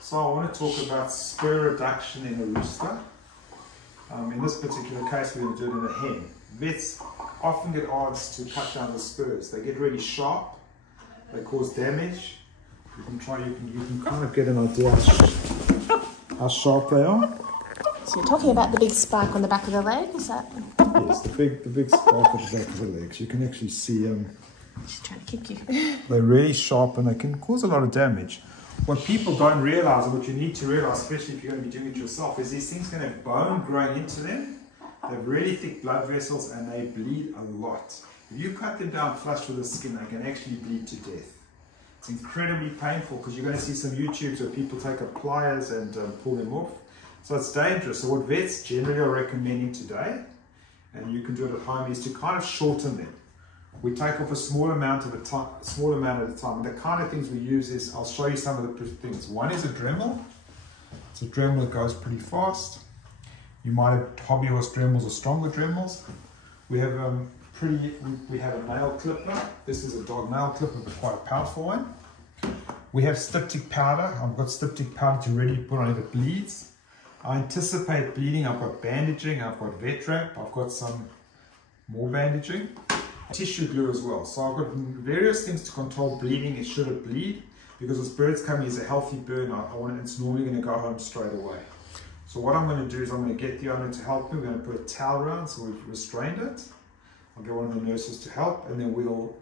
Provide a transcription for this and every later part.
So I want to talk about spur reduction in a rooster. In this particular case, we're going to do it in a hen. Vets often get asked to cut down the spurs. They get really sharp. They cause damage. You can kind of get an idea how sharp they are. So you're talking about the big spike on the back of the leg, is that? Yes, the big spike on the back of the legs. You can actually see She's trying to kick you. they're really sharp and they can cause a lot of damage. What people don't realize, and what you need to realize, especially if you're going to be doing it yourself, is these things can have bone growing into them. They have really thick blood vessels and they bleed a lot. If you cut them down flush with the skin, they can actually bleed to death. It's incredibly painful because you're going to see some YouTubes where people take up pliers and pull them off. So it's dangerous. So what vets generally are recommending today, and you can do it at home, is to kind of shorten them. We take off a small amount at a time. And the kind of things we use is, I'll show you some of the things. One is a Dremel. It's a Dremel that goes pretty fast. You might have hobby horse Dremels or stronger Dremels. We have we have a nail clipper. This is a dog nail clipper, but quite a powerful one. We have styptic powder. I've got styptic powder to really put on if it bleeds. I anticipate bleeding. I've got bandaging. I've got vet wrap. I've got some more bandaging. Tissue glue as well. So I've got various things to control bleeding. It should it bleed, because this bird's coming as a healthy bird. It's normally going to go home straight away. So what I'm going to do is I'm going to get the owner to help me. We're going to put a towel around so we've restrained it. I'll get one of the nurses to help, and then we'll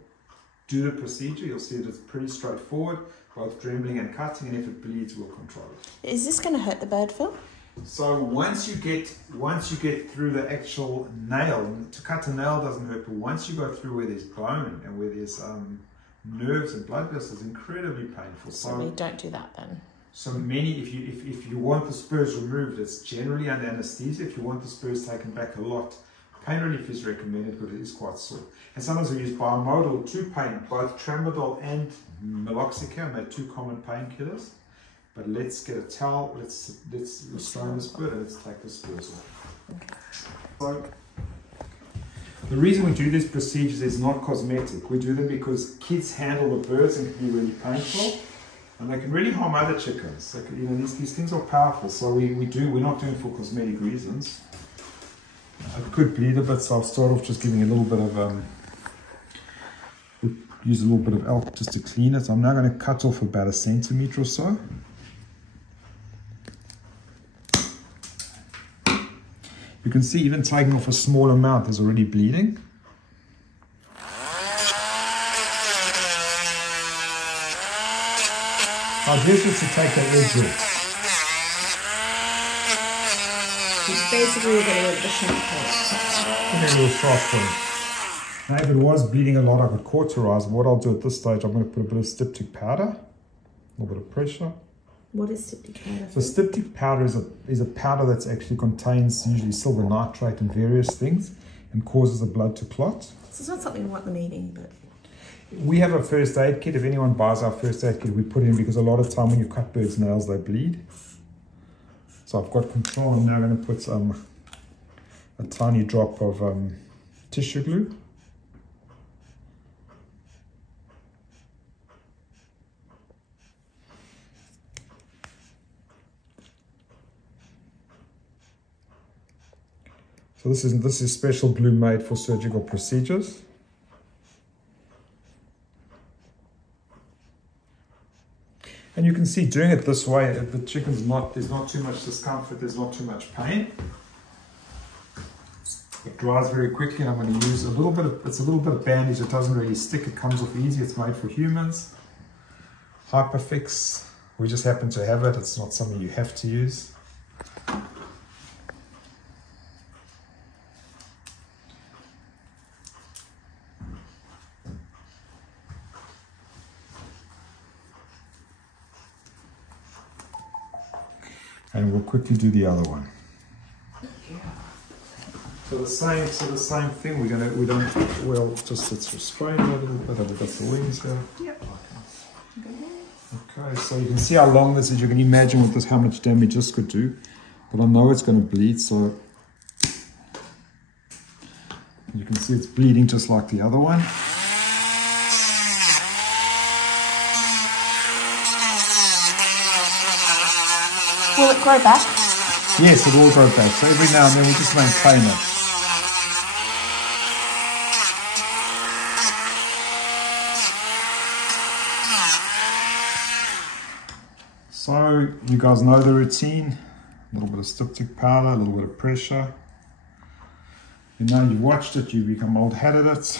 do the procedure. You'll see that it's pretty straightforward, both dremeling and cutting, and if it bleeds, we'll control it. Is this going to hurt the bird, Phil? So once you get through the actual nail, to cut a nail doesn't hurt, but once you go through where there's bone and where there's nerves and blood vessels, incredibly painful. So we don't do that then. So if you want the spurs removed, it's generally under anesthesia. If you want the spurs taken back a lot, pain relief is recommended because it is quite sore. And sometimes we use bimodal to pain, both tramadol and meloxicam. They're two common painkillers. But let's get a towel, let's restrain this bird, and let's take the spurs off. So, the reason we do these procedures is not cosmetic. We do them because kids handle the birds and can be really painful, and they can really harm other chickens. These things are powerful, so we're not doing it for cosmetic reasons. It could bleed a bit, so I'll start off just giving a little bit of use a little bit of alcohol just to clean it. I'm now going to cut off about 1 centimeter or so. You can see even taking off a small amount, there's already bleeding. Now here's what to take that edge off. It's basically we're going to the sharp point. And then a little sharp point. Now if it was bleeding a lot, I could cauterize. What I'll do at this stage, I'm going to put a bit of styptic powder, a little bit of pressure. What is styptic powder? So styptic powder is a powder that actually contains usually silver nitrate and various things and causes the blood to clot. So it's not something we want them eating, but... We have a first aid kit. If anyone buys our first aid kit, we put it in because a lot of time when you cut birds' nails, they bleed. So I've got control. I'm now going to put a tiny drop of tissue glue. So this is special glue made for surgical procedures. And you can see doing it this way, the chicken's there's not too much discomfort, there's not too much pain. It dries very quickly, and I'm going to use it's a little bit of bandage. It doesn't really stick, it comes off easy, it's made for humans. Hyperfix, we just happen to have it, it's not something you have to use. And we'll quickly do the other one. So the same thing. Let's restrain a little bit. I've got the wings here. Yep. Okay, so you can see how long this is. You can imagine how much damage this could do. But I know it's going to bleed, so you can see it's bleeding just like the other one. Will it grow back? Yes, it will grow back. So every now and then we just maintain it. So you guys know the routine. A little bit of styptic powder, a little bit of pressure. You know you've watched it, you become old hat at it.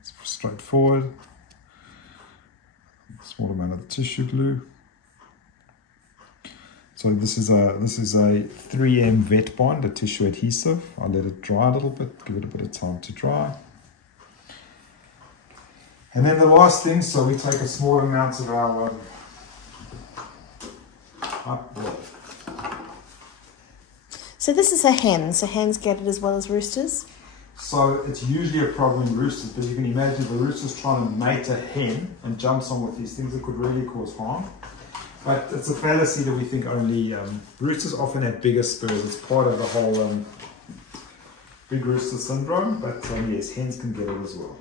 It's straightforward. A small amount of tissue glue. So this is a 3M vet bond, a tissue adhesive. I'll let it dry a little bit, give it a bit of time to dry. And then the last thing, so we take a small amount of our So this is a hen, so hens get it as well as roosters? So it's usually a problem in roosters, but you can imagine the rooster's trying to mate a hen and jumps on with these things that could really cause harm. But it's a fallacy that we think only roosters often have bigger spurs. It's part of the whole big rooster syndrome, but yes, hens can get it as well.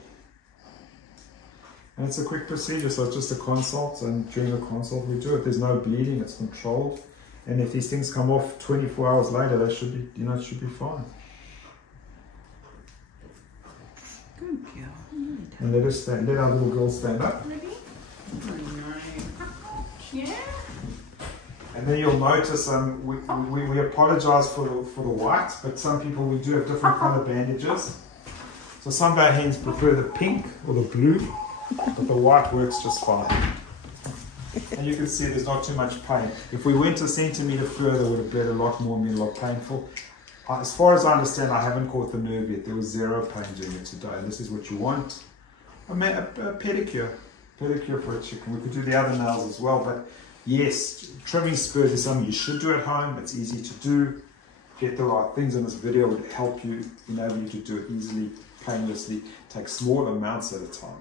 And it's a quick procedure, so it's just a consult, and during the consult we do it. There's no bleeding, it's controlled. And if these things come off 24 hours later, they should be, it should be fine. Good girl. And let our little girl stand up. Ready? Yeah. And then you'll notice we apologise for the white, but some people, we do have different colour bandages. So some of our hens prefer the pink or the blue, but the white works just fine. And you can see there's not too much pain. If we went a centimetre further, it would have bled a lot more and been a lot painful. As far as I understand, I haven't caught the nerve yet. There was zero pain during it today. And this is what you want. A pedicure. Pedicure for a chicken. We could do the other nails as well. But yes, trimming spurs is something you should do at home. It's easy to do. Get the right things, and this video would help you, enable you to do it easily, painlessly. Take small amounts at a time.